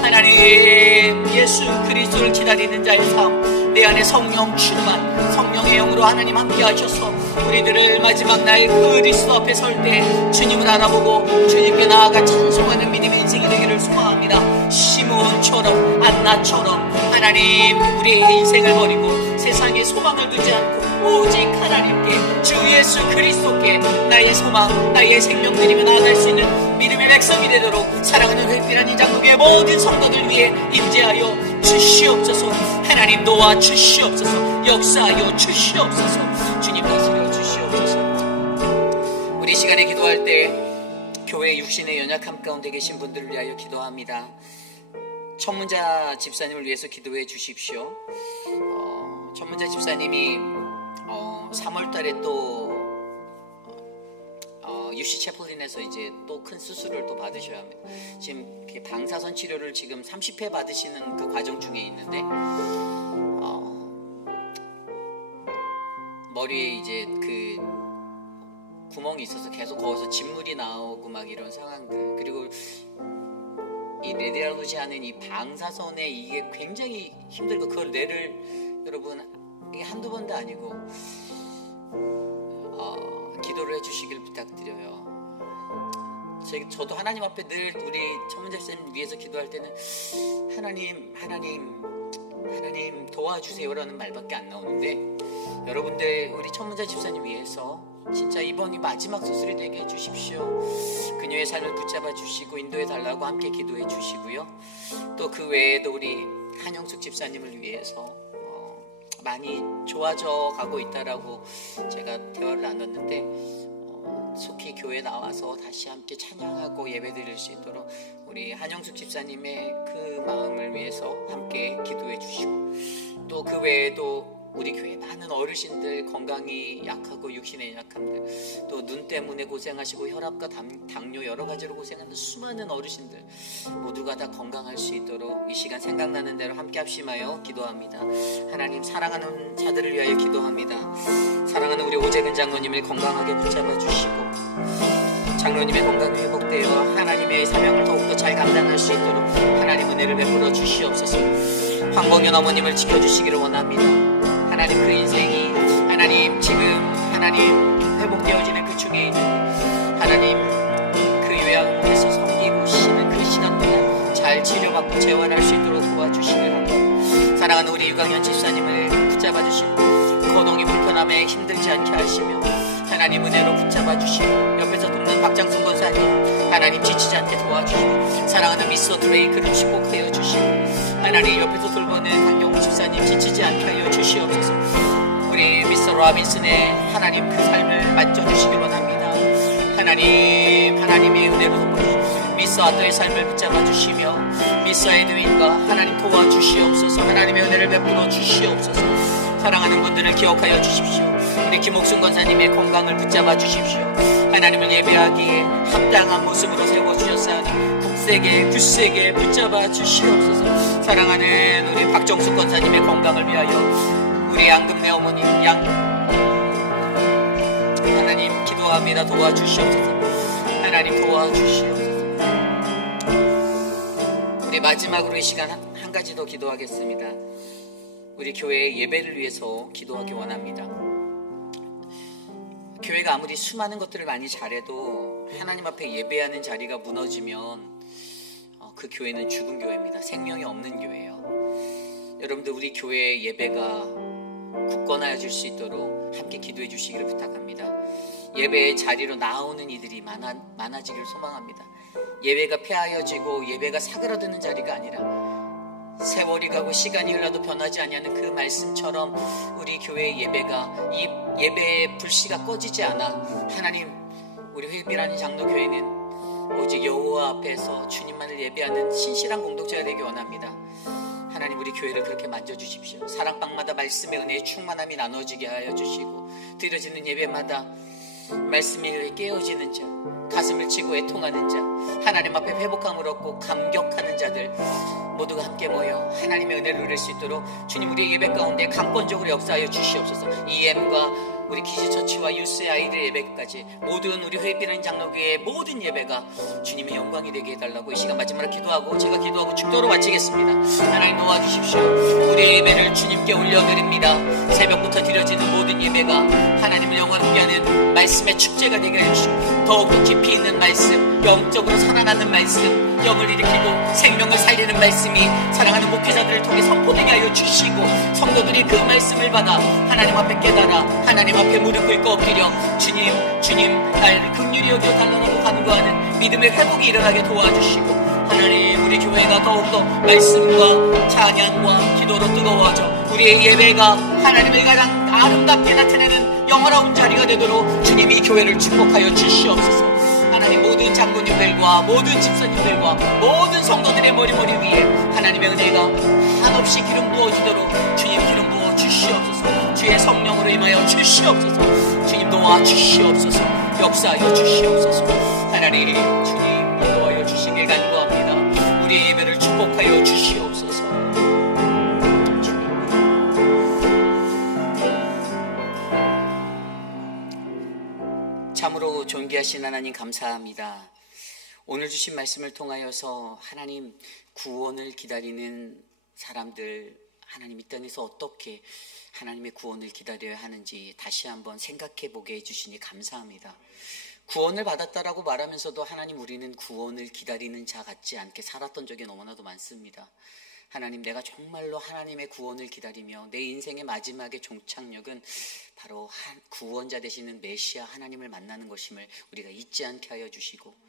하나님 예수 그리스도를 기다리는 자의 삶 내 안에 성령 충만 성령의 영으로 하나님 함께 하셔서 우리들을 마지막 날 그리스도 앞에 설 때 주님을 알아보고 주님께 나아가 찬송하는 믿음의 인생이 되기를 소망합니다. 시므온처럼 안나처럼 하나님 우리의 인생을 버리고 세상에 소망을 두지 않고 오직 하나님께 주 예수 그리스도께 나의 소망 나의 생명 드리며 나아갈 수 있는 믿음의 백성이 되도록 사랑하는 회피한 이 장국의 모든 성도들 위해 임재하여 주시옵소서. 하나님 도와주시옵소서. 역사하여 주시옵소서. 주님 다스려 주시옵소서. 우리 시간에 기도할 때 교회 육신의 연약함 가운데 계신 분들을 위하여 기도합니다. 천문자 집사님을 위해서 기도해 주십시오. 천문자 집사님이 3월달에 또 UC 채플린에서 이제 또 큰 수술을 또 받으셔야 합니다. 지금 방사선 치료를 지금 30회 받으시는 그 과정 중에 있는데 머리에 이제 그 구멍이 있어서 계속 거기서 진물이 나오고 막 이런 상황들, 그리고 이 내려오지 않은 이 방사선에 이게 굉장히 힘들고 그걸 뇌를 여러분 이게 한두 번도 아니고 기도를 해주시길 부탁드려요. 저도 하나님 앞에 늘 우리 천문자쌤 위해서 기도할 때는 하나님 도와주세요라는 말밖에 안 나오는데 여러분들 우리 천문자 집사님 위해서 진짜 이번이 마지막 수술이 되게 해주십시오. 그녀의 삶을 붙잡아 주시고 인도해 달라고 함께 기도해 주시고요. 또 그 외에도 우리 한영숙 집사님을 위해서 많이 좋아져 가고 있다라고 제가 대화를 나눴는데 속히 교회 나와서 다시 함께 찬양하고 예배드릴 수 있도록 우리 한영숙 집사님의 그 마음을 위해서 함께 기도해 주시고 또 그 외에도 우리 교회 많은 어르신들 건강이 약하고 육신의 약함들 또 눈 때문에 고생하시고 혈압과 당뇨 여러 가지로 고생하는 수많은 어르신들 모두가 다 건강할 수 있도록 이 시간 생각나는 대로 함께 합심하여 기도합니다. 하나님 사랑하는 자들을 위하여 기도합니다. 사랑하는 우리 오재근 장로님을 건강하게 붙잡아 주시고 장로님의 건강이 회복되어 하나님의 사명을 더욱더 잘 감당할 수 있도록 하나님 은혜를 베풀어 주시옵소서. 황봉현 어머님을 지켜주시기를 원합니다. 하나님 그 인생이 지금 회복되어지는 그 중에 있는 하나님 그 요양원에서 섬기고 쉬는 그 시간 동안 잘 치료받고 재활할 수 있도록 도와주시기를 합니다. 사랑하는 우리 유강현 집사님을 붙잡아 주시고 거동이 불편함에 힘들지 않게 하시며 하나님 은혜로 붙잡아 주시고 옆에서 돕는 박장순 권사님 하나님 지치지 않게 도와주시고 사랑하는 미스터 드레이크를 축복하여 주시고 하나님 옆에서 돌보는 강경호 집사님 지치지 않게 하여 주시옵소서. 우리 미스터 로빈슨의 하나님 그 삶을 만져주시기 원합니다. 하나님의 은혜로 돕아주시고 미스 아더의 삶을 붙잡아 주시며 미스 에드윈과 하나님 도와주시옵소서. 하나님의 은혜를 베풀어 주시옵소서. 사랑하는 분들을 기억하여 주십시오. 우리 김옥순 권사님의 건강을 붙잡아 주십시오. 하나님을 예배하기에 합당한 모습으로 세워주셨사오니 굳세게 붙잡아 주시옵소서. 사랑하는 우리 박정숙 권사님의 건강을 위하여 우리 양금래 어머님 하나님 기도합니다. 도와주시옵소서. 하나님 도와주시옵소서. 우리 마지막으로 이 시간 한 가지 더 기도하겠습니다. 우리 교회의 예배를 위해서 기도하기 원합니다. 교회가 아무리 수많은 것들을 많이 잘해도 하나님 앞에 예배하는 자리가 무너지면 그 교회는 죽은 교회입니다. 생명이 없는 교회예요. 여러분들 우리 교회의 예배가 굳건해질 수 있도록 함께 기도해 주시기를 부탁합니다. 예배의 자리로 나오는 이들이 많아지기를 소망합니다. 예배가 폐하여지고 예배가 사그라드는 자리가 아니라 세월이 가고 시간이 흘러도 변하지 아니하는 그 말씀처럼 우리 교회의 예배가 이 예배의 불씨가 꺼지지 않아 하나님 우리 회비라는 장로교회는 오직 여호와 앞에서 주님만을 예배하는 신실한 공동체가 되기 원합니다. 하나님 우리 교회를 그렇게 만져주십시오. 사랑방마다 말씀의 은혜의 충만함이 나눠지게 하여 주시고 드려지는 예배마다 말씀에 의해 깨어지는 자 가슴을 치고 애통하는 자 하나님 앞에 회복함을 얻고 감격하는 자들 모두가 함께 모여 하나님의 은혜를 누릴 수 있도록 주님 우리의 예배 가운데 강권적으로 역사하여 주시옵소서. EM과 우리 키즈처치와 유스의 아이들 예배까지 모든 우리 회비라는 장로교회의 모든 예배가 주님의 영광이 되게 해달라고 이 시간 마지막으로 기도하고 제가 기도하고 축도로 마치겠습니다. 하나님 도와주십시오. 우리의 예배를 주님께 올려드립니다. 새벽부터 드려지는 모든 예배가 하나님을 영원하게 하는 말씀의 축제가 되게 해주시고 더욱더 깊이 있는 말씀 영적으로 살아나는 말씀 영을 일으키고 생명을 살리는 말씀이 사랑하는 목회자들을 통해 선포되게 하여 주시고 성도들이 그 말씀을 받아 하나님 앞에 깨달아 하나님 앞에 무릎 꿇고 엎드려 주님 나를 긍휼히 여겨 달라고 간구하는 믿음의 회복이 일어나게 도와주시고 하나님 우리 교회가 더욱더 말씀과 찬양과 기도로 뜨거워져 우리의 예배가 하나님을 가장 아름답게 나타내는 영원한 자리가 되도록 주님이 교회를 축복하여 주시옵소서. 하나님 모든 장로님들과 모든 집사님들과 모든 성도들의 머리 위에 하나님의 은혜가 한없이 기름 부어지도록 주님 기름 부어 주시옵소서. 주의 성령으로 임하여 주시옵소서. 주님 도와 주시옵소서. 역사하여 주시옵소서. 하나님 주님 인도하여 주시길 간구합니다. 우리의 예배를 축복하여 주시옵소서. 참으로 존귀하신 하나님 감사합니다. 오늘 주신 말씀을 통하여서 하나님 구원을 기다리는 사람들, 하나님 이 땅에서 어떻게 하나님의 구원을 기다려야 하는지 다시 한번 생각해 보게 해주시니 감사합니다. 구원을 받았다라고 말하면서도 하나님, 우리는 구원을 기다리는 자 같지 않게 살았던 적이 너무나도 많습니다. 하나님, 내가 정말로 하나님의 구원을 기다리며 내 인생의 마지막의 종착역은 바로 구원자 되시는 메시아 하나님을 만나는 것임을 우리가 잊지 않게 하여 주시고,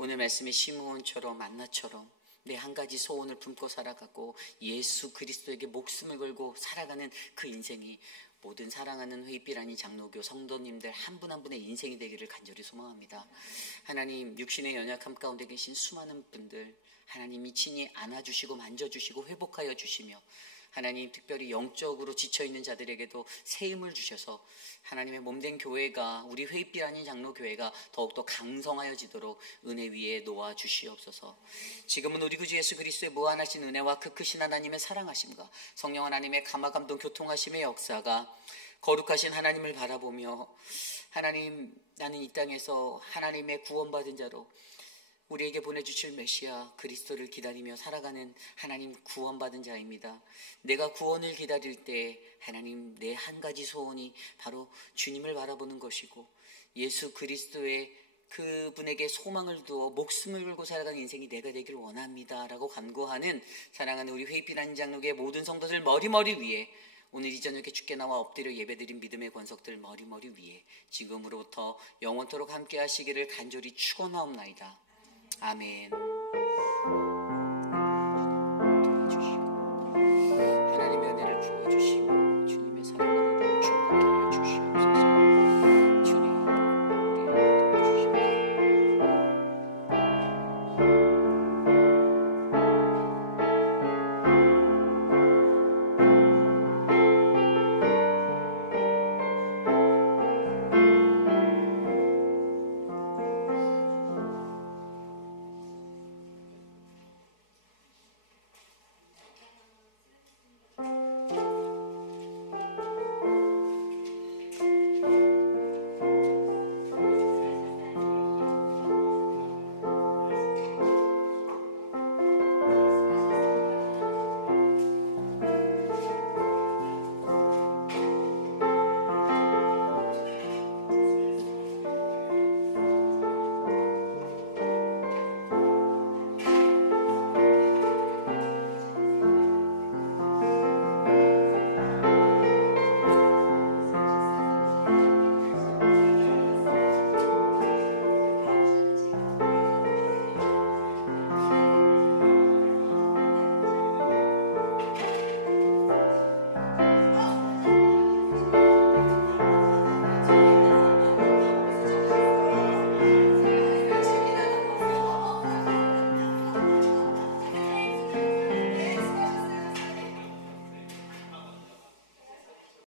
오늘 말씀의 시므온처럼 안나처럼 내 한 가지 소원을 품고 살아가고 예수 그리스도에게 목숨을 걸고 살아가는 그 인생이 모든 사랑하는 회입길 아닌 장로교 성도님들 한 분 한 분의 인생이 되기를 간절히 소망합니다. 하나님, 육신의 연약함 가운데 계신 수많은 분들 하나님이 친히 안아주시고 만져주시고 회복하여 주시며, 하나님 특별히 영적으로 지쳐있는 자들에게도 새 힘을 주셔서 하나님의 몸된 교회가, 우리 회입길 아닌 장로교회가 더욱더 강성하여지도록 은혜 위에 놓아 주시옵소서. 지금은 우리 구주 예수 그리스도의 무한하신 은혜와 그 크신 하나님의 사랑하심과 성령 하나님의 감화감동 교통하심의 역사가 거룩하신 하나님을 바라보며, 하나님, 나는 이 땅에서 하나님의 구원받은 자로 우리에게 보내주실 메시아 그리스도를 기다리며 살아가는 하나님 구원받은 자입니다. 내가 구원을 기다릴 때 하나님, 내 한 가지 소원이 바로 주님을 바라보는 것이고 예수 그리스도의 그분에게 소망을 두어 목숨을 걸고 살아가는 인생이 내가 되길 원합니다 라고 간구하는 사랑하는 우리 회입길 아닌 장로교의 모든 성도들 머리머리 위에, 오늘 이 저녁에 주께 나와 엎드려 예배드린 믿음의 권속들 머리머리 위에 지금으로부터 영원토록 함께 하시기를 간절히 축원하옵나이다. 아멘.